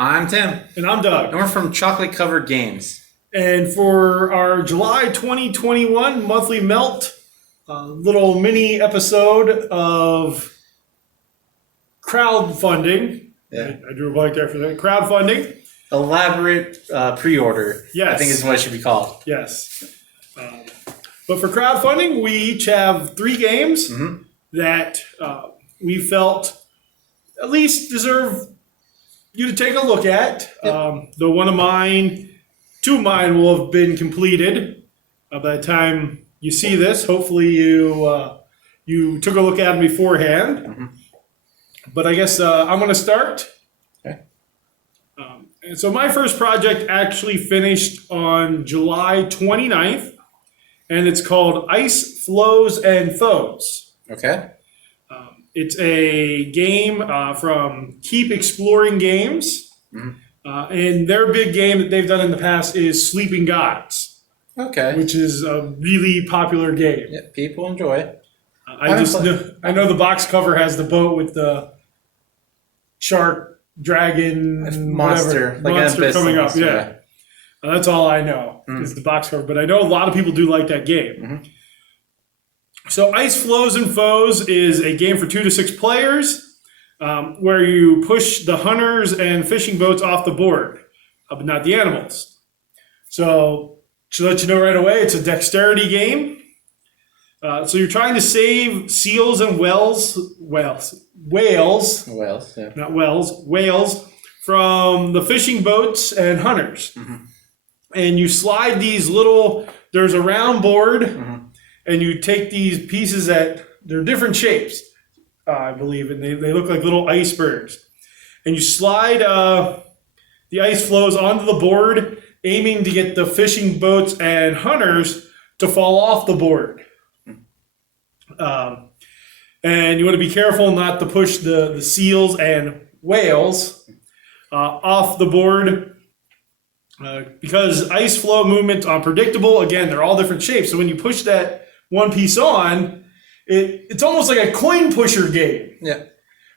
I'm Tim, And I'm Doug. and we're from Chocolate Covered Games. And for our July 2021 monthly melt, little mini episode of crowdfunding. Yeah. I drew a blank there for that. Crowdfunding. Elaborate pre-order, Yes. I think is what it should be called. Yes. But for crowdfunding, we each have 3 games that we felt at least deserve you to take a look at. Yep. Though two of mine will have been completed by the time you see this. Hopefully you took a look at them beforehand. But I guess I'm going to start. Okay. And so my first project actually finished on July 29th, and it's called Ice Flows and Foes. Okay. It's a game from Keep Exploring Games. And their big game that they've done in the past is Sleeping Gods, Okay. which is a really popular game. Yeah, people enjoy it. I know the box cover has the boat with the shark, dragon, Monster, whatever, like an monster abyss coming up. monster, Yeah. That's all I know is the box cover. But I know a lot of people do like that game. So Ice Flows and Foes is a game for 2 to 6 players where you push the hunters and fishing boats off the board, but not the animals. So to let you know right away, it's a dexterity game. So you're trying to save seals and whales, Yeah. not wells, whales from the fishing boats and hunters. And you slide these there's a round board, and you take these pieces they're different shapes, I believe, and they look like little icebergs. And you slide the ice flows onto the board, aiming to get the fishing boats and hunters to fall off the board. And you want to be careful not to push the seals and whales off the board because ice flow movements are unpredictable. Again, they're all different shapes. So when you push that one piece on, it's almost like a coin pusher game. Yeah.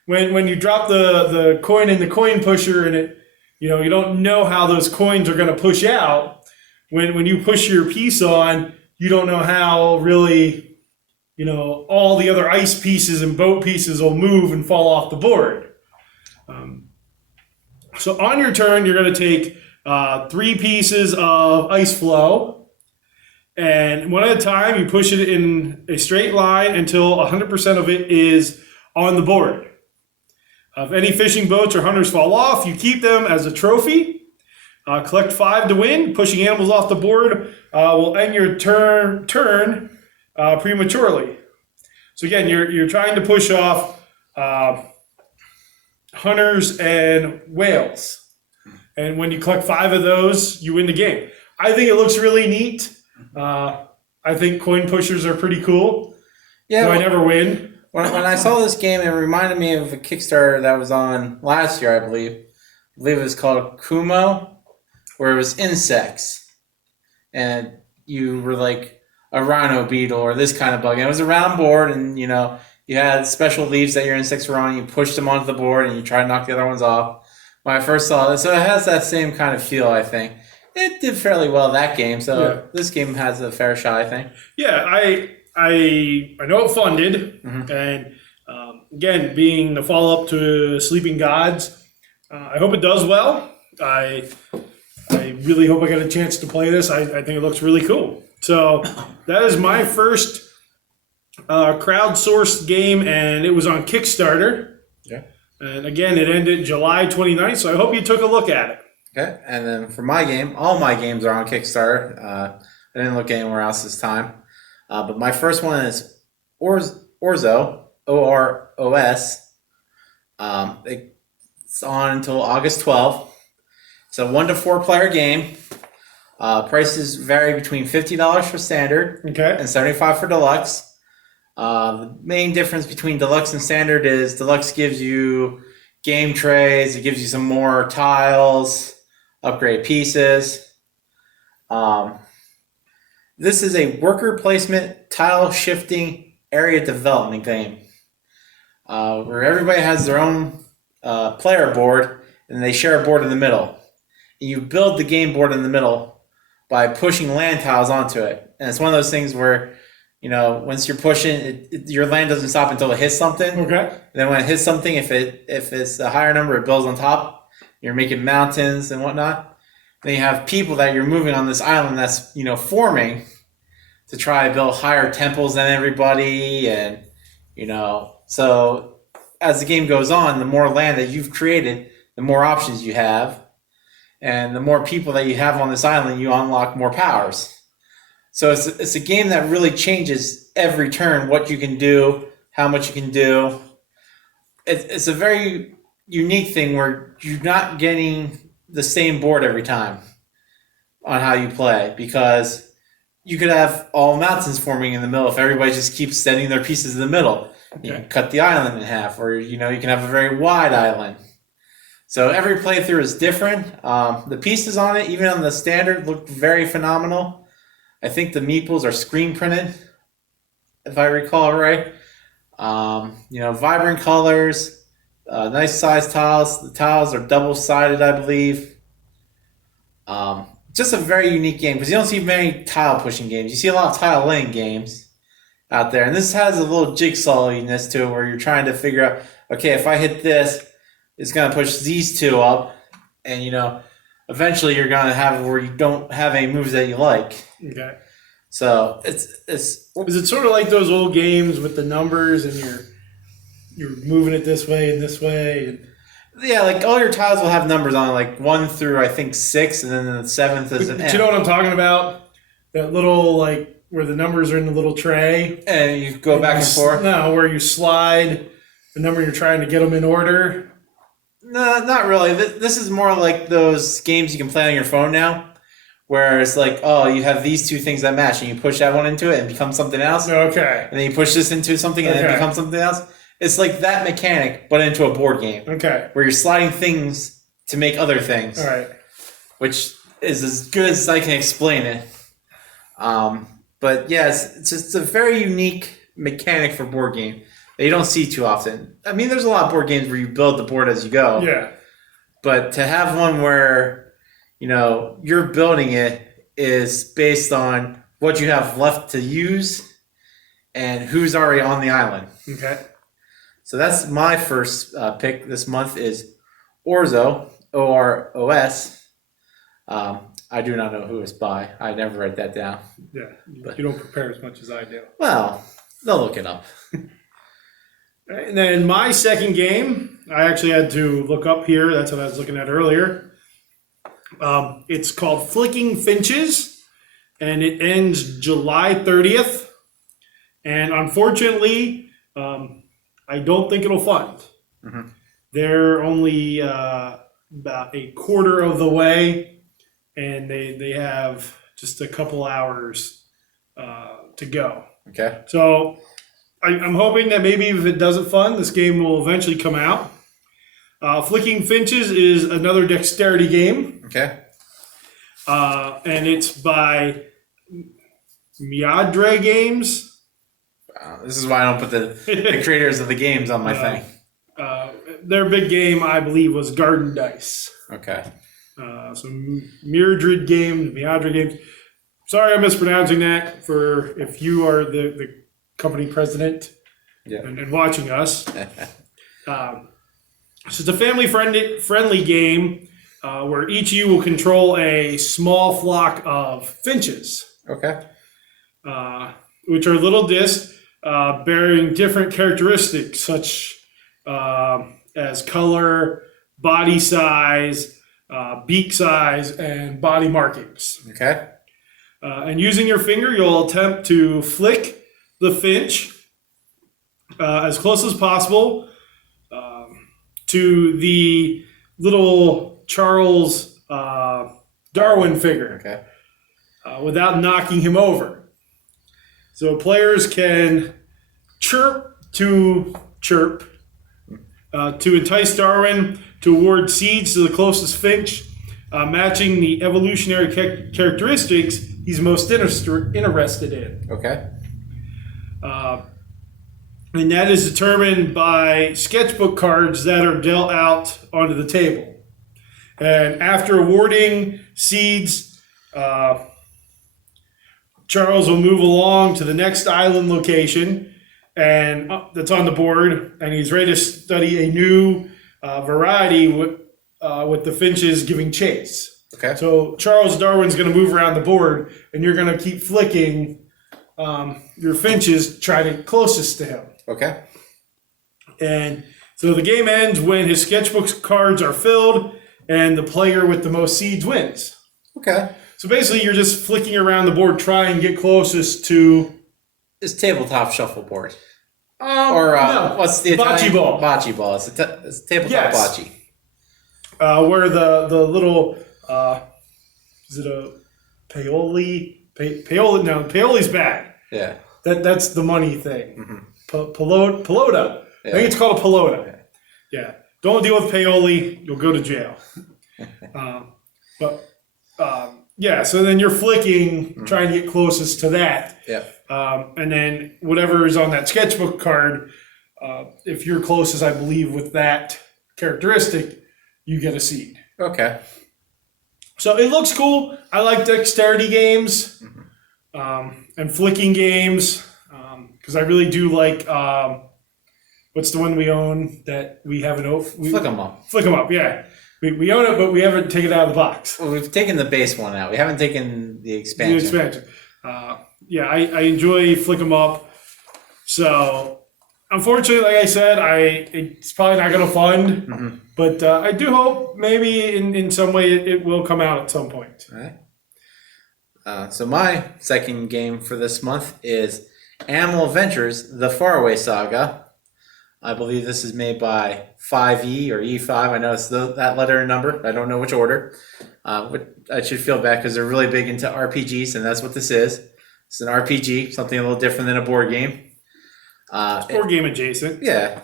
When you drop the coin in the coin pusher and you don't know how those coins are going to push out. When you push your piece on, you don't know how really all the other ice pieces and boat pieces will move and fall off the board. So on your turn, you're going to take 3 pieces of ice flow, and one at a time, you push it in a straight line until 100% of it is on the board. If any fishing boats or hunters fall off, you keep them as a trophy. Collect 5 to win. Pushing animals off the board will end your turn prematurely. So again, you're trying to push off hunters and whales. And when you collect 5 of those, you win the game. I think it looks really neat. I think coin pushers are pretty cool. Yeah. I never win. When I saw this game, it reminded me of a Kickstarter that was on last year, I believe. I believe it was called Kumo, where it was insects. And you were like a rhino beetle or this kind of bug. And it was a round board, and you had special leaves that your insects were on. You pushed them onto the board, and you try to knock the other ones off. When I first saw this, so it has that same kind of feel, I think. It did fairly well that game, so This game has a fair shot, I think. Yeah, I know it funded, and again, being the follow-up to Sleeping Gods, I hope it does well. I really hope I get a chance to play this. I think it looks really cool. So that is my first crowdsourced game, and it was on Kickstarter. Yeah. And again, it ended July 29th, so I hope you took a look at it. Okay, and then for my game, all my games are on Kickstarter. I didn't look anywhere else this time. But my first one is Orzo, O-R-O-S. It's on until August 12th. It's a 1 to 4 player game. Prices vary between $50 for standard and $75 for deluxe. The main difference between deluxe and standard is deluxe gives you game trays, it gives you some more tiles, upgrade pieces. This is a worker placement, tile shifting, area development game where everybody has their own player board, and they share a board in the middle. And you build the game board in the middle by pushing land tiles onto it. And it's one of those things where, once you're pushing, your land doesn't stop until it hits something. Okay. And then when it hits something, if it's a higher number, it builds on top. You're making mountains and whatnot. Then you have people that you're moving on this island that's, forming to try to build higher temples than everybody. And, so as the game goes on, the more land that you've created, the more options you have. And the more people that you have on this island, you unlock more powers. So it's a game that really changes every turn what you can do, how much you can do. It's a very unique thing where you're not getting the same board every time on how you play, because you could have all mountains forming in the middle if everybody just keeps setting their pieces in the middle. Okay. You can cut the island in half, or you can have a very wide island. So every playthrough is different. The pieces on it, even on the standard, look very phenomenal. I think the meeples are screen printed, if I recall right. Vibrant colors, nice size tiles. The tiles are double-sided, I believe. Just a very unique game, because you don't see many tile-pushing games. You see a lot of tile-laying games out there. And this has a little jigsaw-ness to it, where you're trying to figure out, okay, if I hit this, it's going to push these two up. And, eventually you're going to have where you don't have any moves that you like. Okay. So it's is it sort of like those old games with the numbers and you're moving it this way and this way? And... Yeah, like all your tiles will have numbers on it, like 1 through I think 6, and then the 7th is an M. Do you know what I'm talking about? That little, like, where the numbers are in the little tray. And you go back and forth? No, where you slide the number you're trying to get them in order. No, not really. This is more like those games you can play on your phone now, where it's like, oh, you have these two things that match, and you push that one into it and it becomes something else. Okay. And then you push this into something and it becomes something else. It's like that mechanic, but into a board game. Okay. Where you're sliding things to make other things. All right. Which is as good as I can explain it. But yeah, it's just a very unique mechanic for board game that you don't see too often. I mean, there's a lot of board games where you build the board as you go. Yeah. But to have one where, you're building it is based on what you have left to use and who's already on the island. Okay. So that's my first pick this month is Orzo, O-R-O-S. I do not know who it's by. I never write that down. Yeah, but you don't prepare as much as I do. Well, they'll look it up. And then my second game, I actually had to look up here. That's what I was looking at earlier. It's called Flicking Finches, and it ends July 30th. And unfortunately, I don't think it'll fund. Mm-hmm. They're only about a quarter of the way, and they have just a couple hours to go. Okay. So I'm hoping that maybe if it doesn't fund, this game will eventually come out. Flicking Finches is another dexterity game. Okay. And it's by Miadre Games. This is why I don't put the creators of the games on my thing. Their big game, I believe, was Garden Dice. Okay. So Miadre Games. Sorry, I'm mispronouncing that. For if you are the company president and watching us. So it's a family-friendly game where each of you will control a small flock of finches. Okay. Which are little discs bearing different characteristics such as color, body size, beak size, and body markings. Okay. And using your finger, you'll attempt to flick the finch as close as possible to the little Charles Darwin figure. Okay. Without knocking him over. So players can chirp to entice Darwin to award seeds to the closest finch, matching the evolutionary characteristics he's most interested in. Okay. And that is determined by sketchbook cards that are dealt out onto the table. And after awarding seeds, Charles will move along to the next island location, and that's on the board, and he's ready to study a new variety with the Finches giving chase. Okay. So Charles Darwin's going to move around the board, and you're going to keep flicking your Finches, try to closest to him. Okay. And so the game ends when his sketchbook cards are filled, and the player with the most seeds wins. Okay. So basically, you're just flicking around the board, trying to get closest to... It's tabletop shuffleboard. No. What's the Bocce Italian? ball. Bocce ball. It's a tabletop Yes. bocce. Where the little... is it a paoli? Paoli? No, paoli's bad. Yeah. That's the money thing. Mm-hmm. Pelota. Yeah. I think it's called a pelota. Yeah. Don't deal with paoli. You'll go to jail. Yeah, so then you're flicking, trying to get closest to that. Yeah. And then whatever is on that sketchbook card, if you're closest, I believe, with that characteristic, you get a seed. Okay. So it looks cool. I like dexterity games and flicking games because I really do like, what's the one we own that we haven't owned? Flick them up. Flick 'em up, yeah. We own it, but we haven't taken it out of the box. Well, we've taken the base one out. We haven't taken the expansion. The expansion. Yeah, I enjoy Flick 'em Up. So, unfortunately, like I said, it's probably not going to fund, but I do hope maybe in some way it will come out at some point. All right. So my second game for this month is Animal Adventures: The Faraway Saga. I believe this is made by 5E or E5. I know it's that letter and number. I don't know which order. I should feel bad because they're really big into RPGs, and that's what this is. It's an RPG, something a little different than a board game. Board game adjacent. Yeah.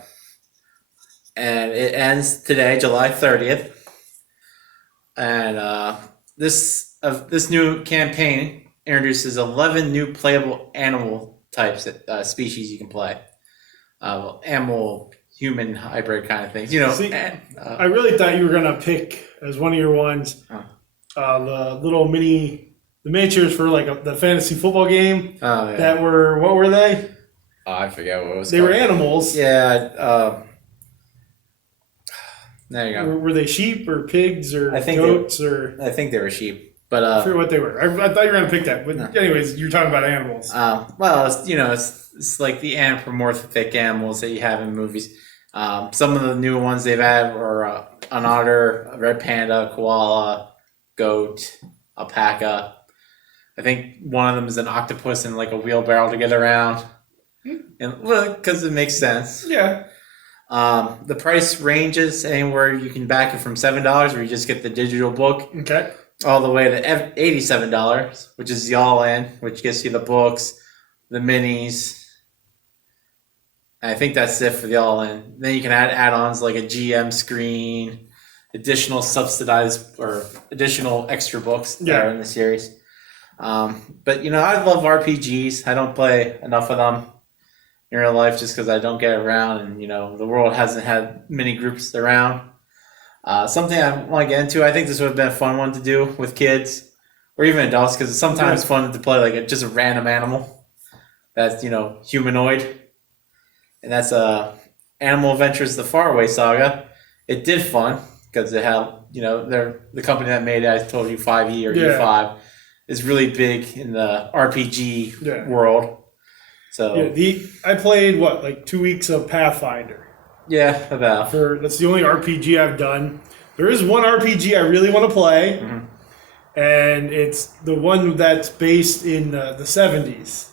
And it ends today, July 30th. And this new campaign introduces 11 new playable animal types, species you can play. Animal, human hybrid kind of things. You know. See, I really thought you were going to pick as one of your ones the little the miniatures for like the fantasy football game that were, what were they? I forget what it was. They were animals. Yeah. There you go. Were they sheep or pigs or I think goats I think they were sheep. But I forget what they were. I thought you were going to pick that. But anyways, you're talking about animals. Well, it's like the anthropomorphic animals that you have in movies. Some of the new ones they've had are an otter, a red panda, koala, goat, alpaca. I think one of them is an octopus in like a wheelbarrow to get around. And because it makes sense. Yeah. The price ranges anywhere you can back it from $7, where you just get the digital book, Okay. all the way to $87, which is the all-in, which gets you the books, the minis. I think that's it for the all-in. Then you can add add-ons like a GM screen, additional subsidized or additional extra books that are in the series. But I love RPGs. I don't play enough of them in real life just because I don't get around, and the world hasn't had many groups around. Something I want to get into. I think this would have been a fun one to do with kids or even adults, because it's sometimes fun to play like just a random animal that's humanoid, and that's Animal Adventures: The Faraway Saga. It did fun because it had they're the company that made it. I told you 5E or E5 is really big in the RPG world. So I played 2 weeks of Pathfinder. Yeah, about. That's the only RPG I've done. There is one RPG I really want to play, and it's the one that's based in the 70s.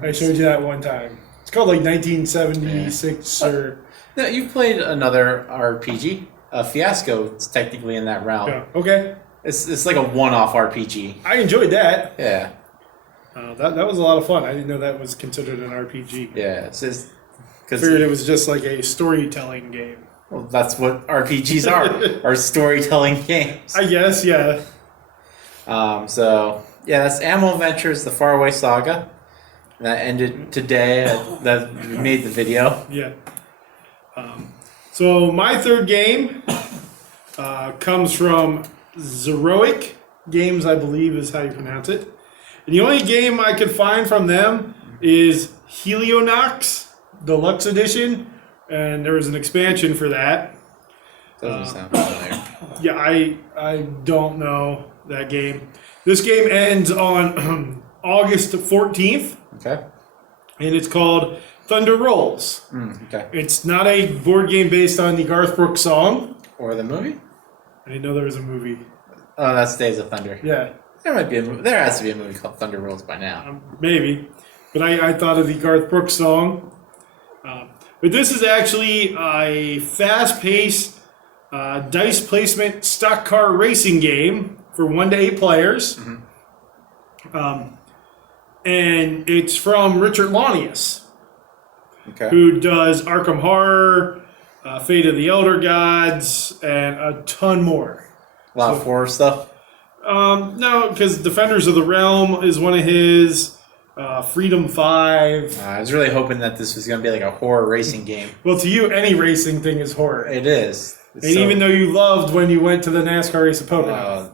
I showed you that one time. It's called 1976 or... No, you've played another RPG. Fiasco is technically in that realm. Yeah, okay. It's like a one-off RPG. I enjoyed that. Yeah. That was a lot of fun. I didn't know that was considered an RPG. Yeah, it's just... I figured it was just like a storytelling game. Well, that's what RPGs are storytelling games. I guess, yeah. That's Animal Adventures: The Faraway Saga. That ended today. That we made the video. Yeah. So my third game comes from Zeroic Games, I believe is how you pronounce it. And the only game I could find from them is Helionox Deluxe Edition, and there was an expansion for that. Doesn't sound familiar. Yeah, I don't know that game. This game ends on August 14th, Okay. and it's called Thunder Rolls. Okay. It's not a board game based on the Garth Brooks song. Or the movie? I didn't know there was a movie. Oh, that's Days of Thunder. Yeah, There might be a movie. There has to be a movie called Thunder Rolls by now. maybe. But I thought of the Garth Brooks song. But this is actually a fast-paced dice placement stock car racing game for 1 to 8 players. And it's from Richard Launius, Okay. who does Arkham Horror, Fate of the Elder Gods, and a ton more. A lot of horror stuff. No, because Defenders of the Realm is one of his. Freedom 5. I was really hoping that this was going to be like a horror racing game. Well, to you, any racing thing is horror. It is. And even though you loved when you went to the NASCAR race at Pocono.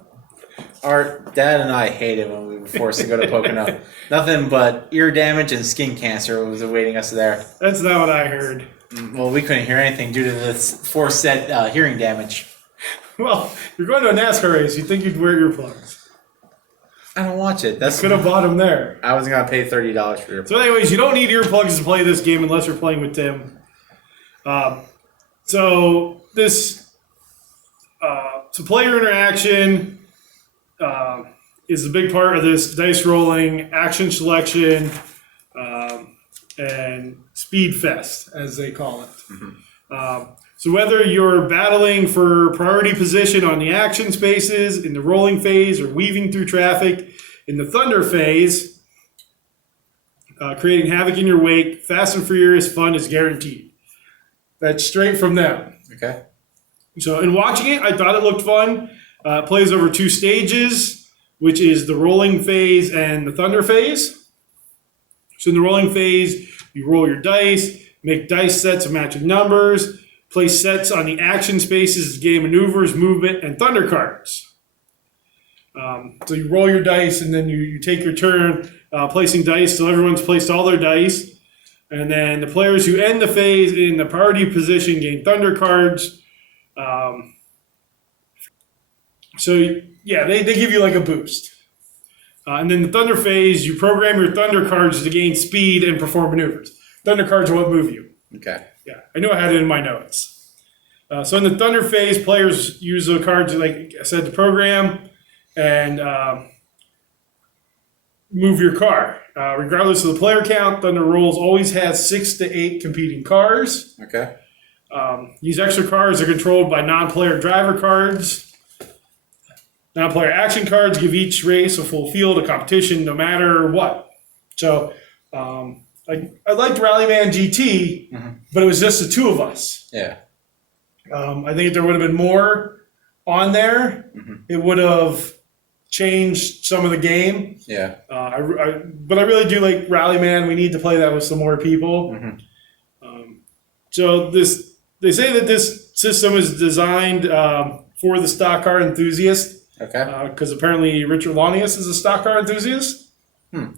Our dad and I hated when we were forced to go to Pocono. Nothing but ear damage and skin cancer was awaiting us there. That's not what I heard. Well, we couldn't hear anything due to this forced hearing damage. Well, you're going to a NASCAR race. You'd think you'd wear earplugs. I don't watch it. That's Could have bought them there. I wasn't gonna pay $30 for earplugs. So anyways, you don't need earplugs to play this game unless you're playing with Tim. So player interaction is a big part of this dice rolling, action selection, and speed fest, as they call it. So whether you're battling for priority position on the action spaces, in the rolling phase, or weaving through traffic in the thunder phase, creating havoc in your wake, Fast and Furious fun is guaranteed. That's straight from them. Okay. So in watching it, I thought it looked fun. It plays over 2 stages, which is the rolling phase and the thunder phase. So in the rolling phase, you roll your dice, make dice sets of matching numbers, place sets on the action spaces to gain maneuvers, movement, and thunder cards. So you roll your dice, and then you take your turn placing dice till everyone's placed all their dice. And then the players who end the phase in the priority position gain thunder cards. They give you like a boost. And then the thunder phase, you program your thunder cards to gain speed and perform maneuvers. Thunder cards are what move you. Okay. Yeah, I know I had it in my notes. So in the thunder phase, players use the cards, like I said, to program and move your car. Regardless of the player count, Thunder Rolls always has 6 to 8 competing cars. Okay. These extra cars are controlled by non-player driver cards. Non-player action cards give each race a full field of competition no matter what. So I liked Rallyman GT, but it was just the 2 of us. Yeah. I think if there would have been more on there, it would have changed some of the game. Yeah. But I really do like Rallyman. We need to play that with some more people. They say that this system is designed for the stock car enthusiast. Okay. Because apparently Richard Launius is a stock car enthusiast. It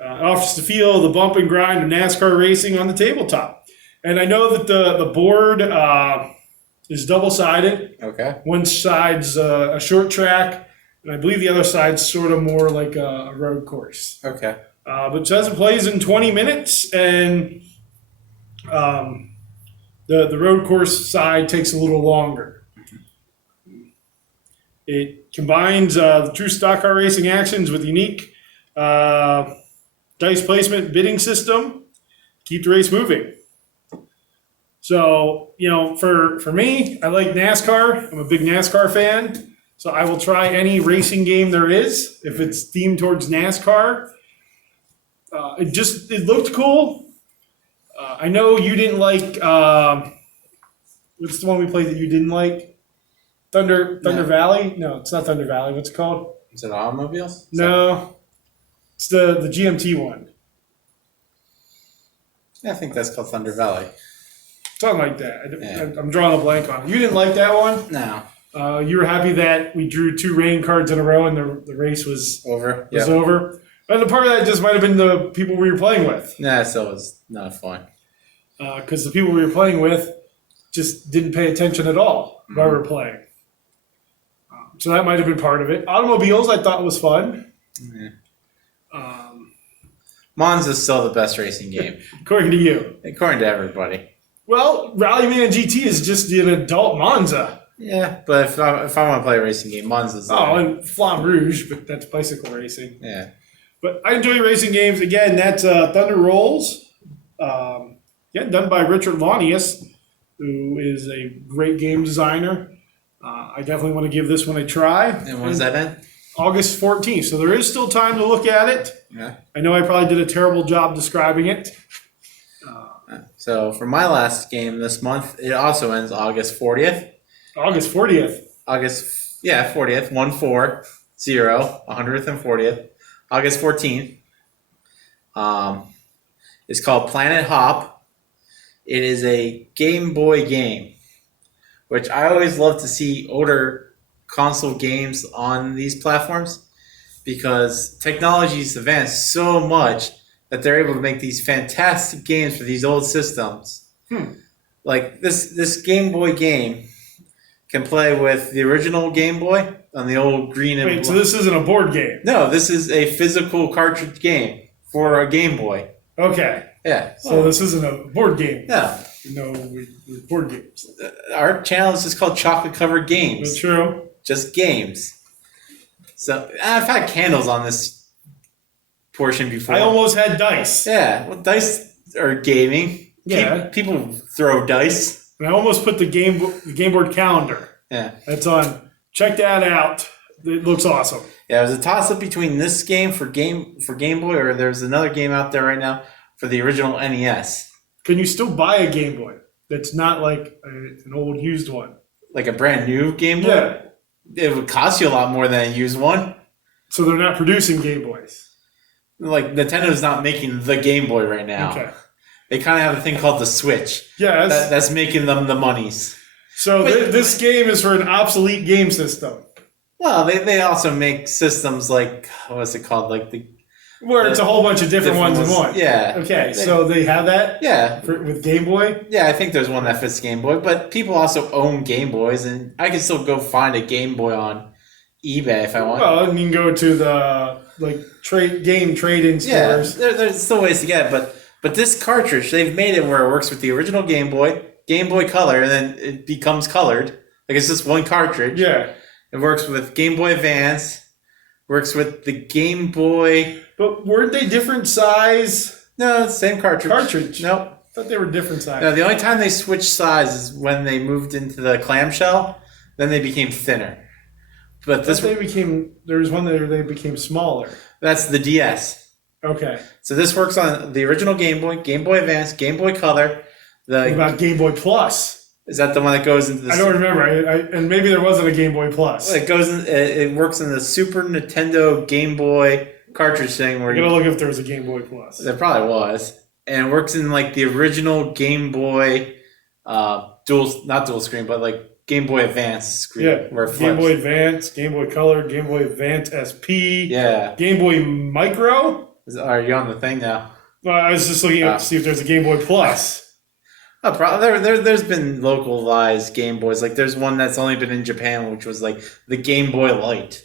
offers to feel the bump and grind of NASCAR racing on the tabletop. And I know that the board is double-sided. Okay. One side's a short track, and I believe the other side's sort of more like a road course. Okay. But it says it plays in 20 minutes, and the road course side takes a little longer. It combines the true stock car racing actions with unique dice placement bidding system. Keep the race moving. So, for me, I like NASCAR. I'm a big NASCAR fan. So I will try any racing game there is if it's themed towards NASCAR. It looked cool. I know you didn't like, what's the one we played that you didn't like? Thunder Valley? No, it's not Thunder Valley. What's it called? Is it automobiles? No. It's the GMT one. Yeah, I think that's called Thunder Valley. Something like that. I'm drawing a blank on it. You didn't like that one? No. You were happy that we drew 2 rain cards in a row and the race was Over. over. And the part of that just might have been the people we were playing with. Nah, it still was not fun. Because the people we were playing with just didn't pay attention at all while we were playing. So that might have been part of it. Automobiles, I thought was fun. Yeah. Monza's still the best racing game, According to you. according to everybody. Well, Rallyman GT is just an adult Monza. Yeah, but if I want to play a racing game, Monza's there. Oh, and Flamme Rouge, but that's bicycle racing. Yeah. But I enjoy racing games. Again, that's Thunder Rolls. Done by Richard Launius, who is a great game designer. I definitely want to give this one a try. And when's that in? August 14th. So there is still time to look at it. Yeah. I know I probably did a terrible job describing it. So for my last game this month, it also ends August 40th. August 40th. 40th, 140, 140th. August 14th. It's called Planet Hop. It is a Game Boy game, which I always love to see older console games on these platforms because technology's advanced so much that they're able to make these fantastic games for these old systems. Like this Game Boy game can play with the original Game Boy on the old green and Wait, so this isn't a board game? No, this is a physical cartridge game for a Game Boy. Okay. Yeah. So this isn't a board game. No. No, we're board games. Our channel is just called Chocolate Covered Games. That's true. Just games. So I've had candles on this portion before. I almost had dice. Yeah, well, dice are gaming. Yeah. People throw dice. And I almost put the game board calendar. Yeah. That's on. Check that out. It looks awesome. Yeah, it was a toss up between this game for Game Boy, or there's another game out there right now for the original NES. Can you still buy a Game Boy that's not like an old used one? Like a brand new Game Boy? Yeah. It would cost you a lot more than a used one. So they're not producing Game Boys. Like Nintendo's not making the Game Boy right now. Okay. They kind of have a thing called the Switch. Yeah. That's making them the monies. So this game is for an obsolete game system. Well, they also make systems like, what's it called? Like Where it's a whole bunch of different ones in one. Yeah. Okay, so they have that? Yeah. With Game Boy? Yeah, I think there's one that fits Game Boy, but people also own Game Boys, and I can still go find a Game Boy on eBay if I want. Well, you can go to the game trading stores. Yeah, there's still ways to get it, but this cartridge, they've made it where it works with the original Game Boy Color, and then it becomes colored. Like it's just one cartridge. Yeah. It works with Game Boy Advance, works with the Game Boy. But weren't they different size? No, it's the same cartridge. Nope. I thought they were different size. No, the only time they switched size is when they moved into the clamshell. Then they became thinner. But there was one that they became smaller. That's the DS. Okay. So this works on the original Game Boy Advance, Game Boy Color. What about Game Boy Plus? Is that the one that goes into the... I don't remember. And maybe there wasn't a Game Boy Plus. It works in the Super Nintendo Game Boy cartridge thing where I'm going to look if there was a Game Boy Plus. There probably was. And it works in like the original Game Boy not dual screen, but like Game Boy Advance screen. Yeah. Where it Game flips. Boy Advance, Game Boy Color, Game Boy Advance SP. Yeah. Game Boy Micro. Are you on the thing now? Well, I was just looking to see if there's a Game Boy Plus. There's been localized Game Boys. Like there's one that's only been in Japan, which was like the Game Boy Light,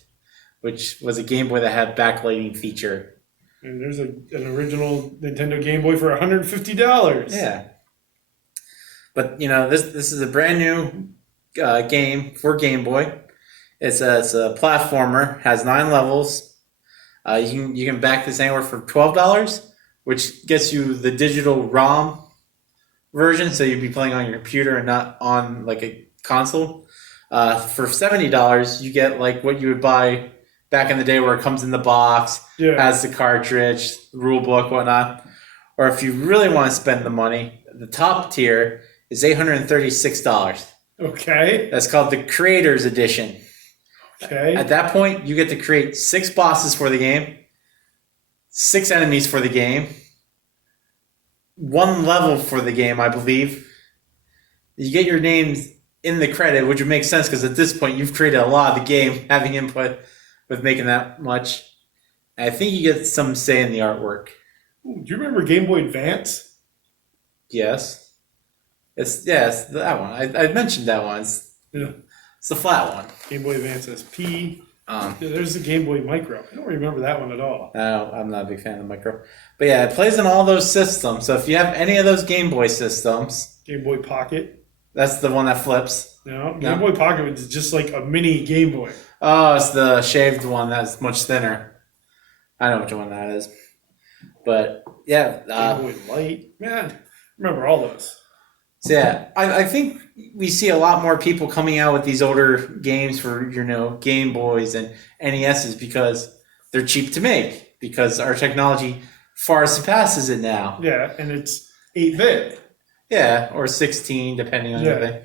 which was a Game Boy that had backlighting feature. And there's an original Nintendo Game Boy for $150. Yeah. But this is a brand new game for Game Boy. It's a platformer, has 9 levels. You can back this anywhere for $12, which gets you the digital ROM version, so you'd be playing on your computer and not on like a console. For $70, you get like what you would buy back in the day, where it comes in the box, has the cartridge, rule book, whatnot. Or if you really want to spend the money, the top tier is $836. Okay. That's called the Creators Edition. Okay. At that point, you get to create 6 bosses for the game, 6 enemies for the game, 1 level for the game, I believe. You get your names in the credit, which would make sense because at this point you've created a lot of the game, having input with making that much. And I think you get some say in the artwork. Ooh, do you remember Game Boy Advance? Yes. It's that one. I mentioned that one. It's the flat one. Game Boy Advance SP. There's the Game Boy Micro. I don't remember that one at all. No, I'm not a big fan of the Micro. But yeah, it plays on all those systems. So if you have any of those Game Boy systems, Game Boy Pocket. that's the one that flips. No, Game Boy Pocket is just like a mini Game Boy. Oh, it's the shaved one that's much thinner. I know which one that is. But yeah, Game Boy Light. Man, remember all those. so yeah, I think we see a lot more people coming out with these older games for Game Boys and NESs because they're cheap to make because our technology far surpasses it now. Yeah, and it's 8-bit. Yeah, or 16 depending on everything.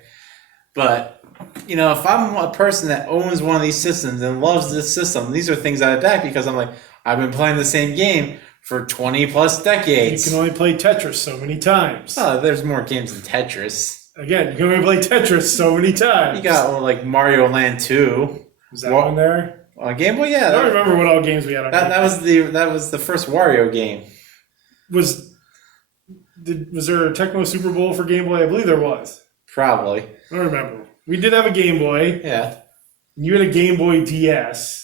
But if I'm a person that owns one of these systems and loves this system, these are things I back because I'm like, I've been playing the same game for 20 plus decades. You can only play Tetris so many times. Oh, there's more games than Tetris. Again, you can only play Tetris so many times. You got like Mario Land 2. Was that on there? On Game Boy, yeah. I don't remember what all games we had on that was the first Wario game. Was there a Tecmo Super Bowl for Game Boy? I believe there was. Probably. I don't remember. We did have a Game Boy. Yeah. You had a Game Boy DS.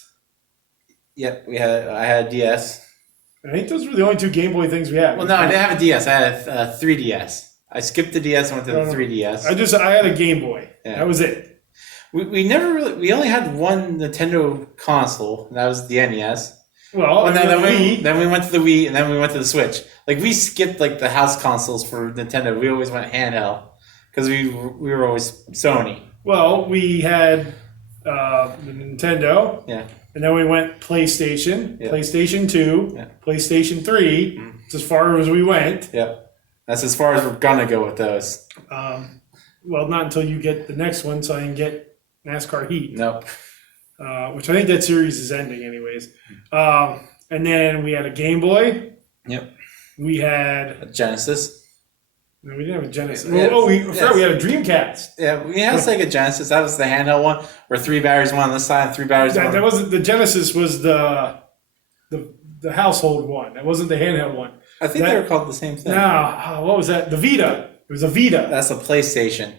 Yep, I had a DS. I think those were the only two Game Boy things we had. Well, no, I didn't have a DS. I had a 3DS. I skipped the DS and went to the 3DS. I had a Game Boy. Yeah. That was it. We only had one Nintendo console. And that was the NES. Well, and then we went to the Wii, and then we went to the Switch. Like we skipped like the house consoles for Nintendo. We always went handheld because we were always Sony. Well, we had the Nintendo. Yeah. And then we went PlayStation, PlayStation 2, PlayStation 3. Mm-hmm. It's as far as we went. Yep. That's as far as we're going to go with those. Well, not until you get the next one, so I can get NASCAR Heat. Nope. Which I think that series is ending anyways. And then we had a Game Boy. Yep. We had a Genesis. No, we didn't have a Genesis. We had a Dreamcast. Yeah, we had like a Genesis. That was the handheld one, where 3 batteries went on this side, 3 batteries on. That wasn't the Genesis. Was the household one. That wasn't the handheld one. I think they were called the same thing. No, what was that? The Vita. It was a Vita. That's a PlayStation.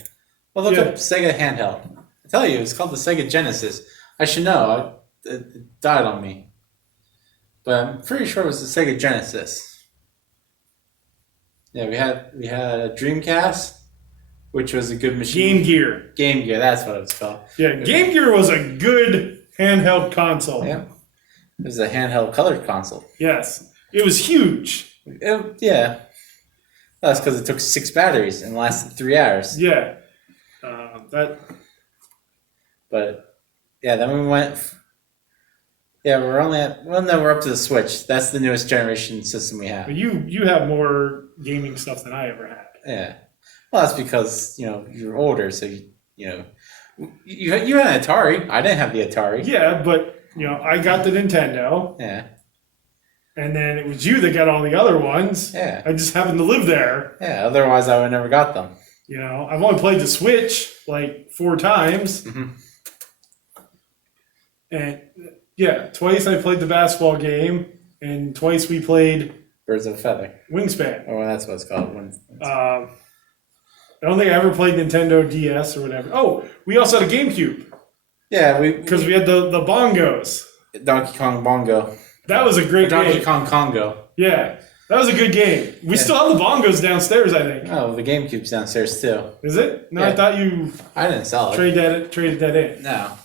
Well, look up Sega handheld. I tell you, it's called the Sega Genesis. I should know. It died on me, but I'm pretty sure it was the Sega Genesis. Yeah, we had a Dreamcast, which was a good machine. Game Gear, that's what it was called. Yeah, Game Gear was a good handheld console. Yeah, it was a handheld colored console. Yes, it was huge. Yeah, that's because it took 6 batteries and lasted 3 hours. Yeah, But yeah, then we went. Yeah, we're up to the Switch. That's the newest generation system we have. But you have more gaming stuff than I ever had. Yeah, well, that's because you're older, so you had an Atari. I didn't have the Atari. Yeah, but I got the Nintendo. Yeah. And then it was you that got all the other ones. Yeah. I just happened to live there. Yeah. Otherwise, I would have never got them. I've only played the Switch like 4 times. Mm-hmm. And yeah, twice I played the basketball game, and twice we played Birds of a Feather. Wingspan. Oh, that's what it's called. I don't think I ever played Nintendo DS or whatever. Oh, we also had a GameCube. Yeah, because we had the bongos. Donkey Kong Bongo. That was a great game. Donkey Kong Congo. Yeah, that was a good game. We still have the bongos downstairs, I think. Oh, the GameCube's downstairs too. Is it? No, yeah. I thought you. I didn't sell it. Traded that in. No.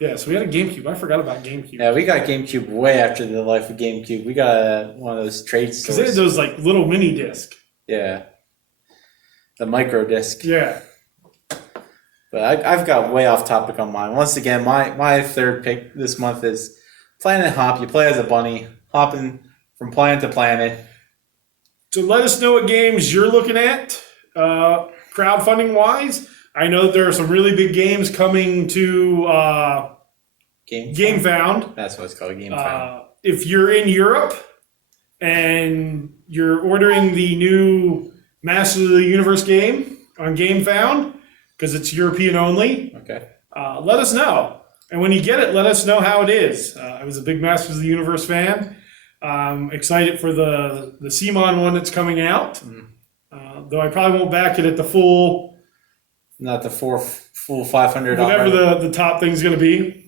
Yeah, so we had a GameCube. I forgot about GameCube. Yeah, we got GameCube way after the life of GameCube. We got one of those trade stores. Because they had those like little mini disc. Yeah. The micro disc. Yeah. But I've got way off topic on mine. Once again, my third pick this month is Planet Hop. You play as a bunny, hopping from planet to planet. So let us know what games you're looking at, crowdfunding wise. I know that there are some really big games coming to GameFound. That's what it's called, GameFound. If you're in Europe and you're ordering the new Masters of the Universe game on GameFound, because it's European only. Okay. Let us know. And when you get it, let us know how it is. I was a big Masters of the Universe fan. Excited for the CMON one that's coming out. Though I probably won't back it at the full. Not the full $500. Whatever the top thing's going to be.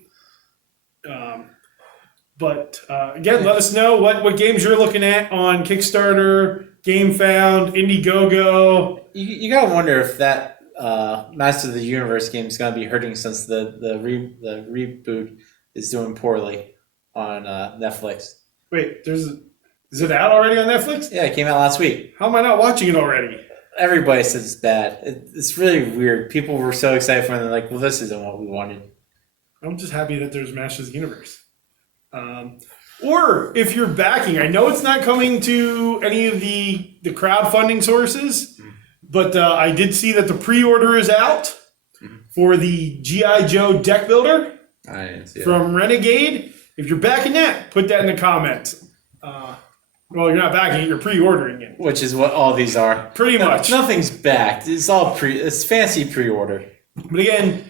But again, let us know what games you're looking at on Kickstarter, GameFound, Indiegogo. You gotta wonder if that Master of the Universe game is gonna be hurting since the reboot is doing poorly on Netflix. Wait, is it out already on Netflix? Yeah, it came out last week. How am I not watching it already? Everybody says it's bad. It's really weird. People were so excited for it. They're like, well, this isn't what we wanted. I'm just happy that there's Masters of the Universe. Or if you're backing, I know it's not coming to any of the crowdfunding sources, but I did see that the pre-order is out for the G.I. Joe deck builder I didn't see from Renegade. If you're backing that, put that in the comments. Well, you're not backing it, you're pre-ordering it. Which is what all these are. Pretty much. Nothing's backed. It's all it's fancy pre-order. But again,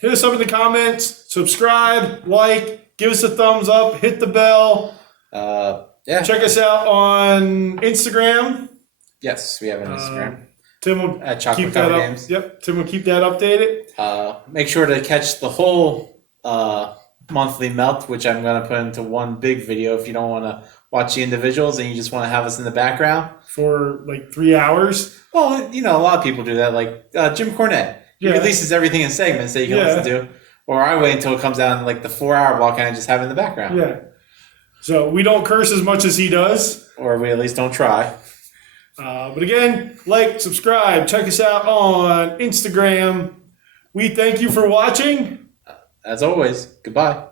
hit us up in the comments, subscribe, like, give us a thumbs up, hit the bell. Yeah. Check us out on Instagram. Yes, we have an Instagram. Tim will At Chocolate keep that Cover up. Games. Yep, Tim will keep that updated. Make sure to catch the whole monthly melt, which I'm going to put into one big video if you don't want to watch the individuals and you just want to have us in the background. For like 3 hours. Well, a lot of people do that, like Jim Cornette. He releases everything in segments that you can listen to. Or I wait until it comes down like the 4-hour block and I just have it in the background. Yeah. So we don't curse as much as he does. Or we at least don't try. But again, like, subscribe, check us out on Instagram. We thank you for watching. As always, goodbye.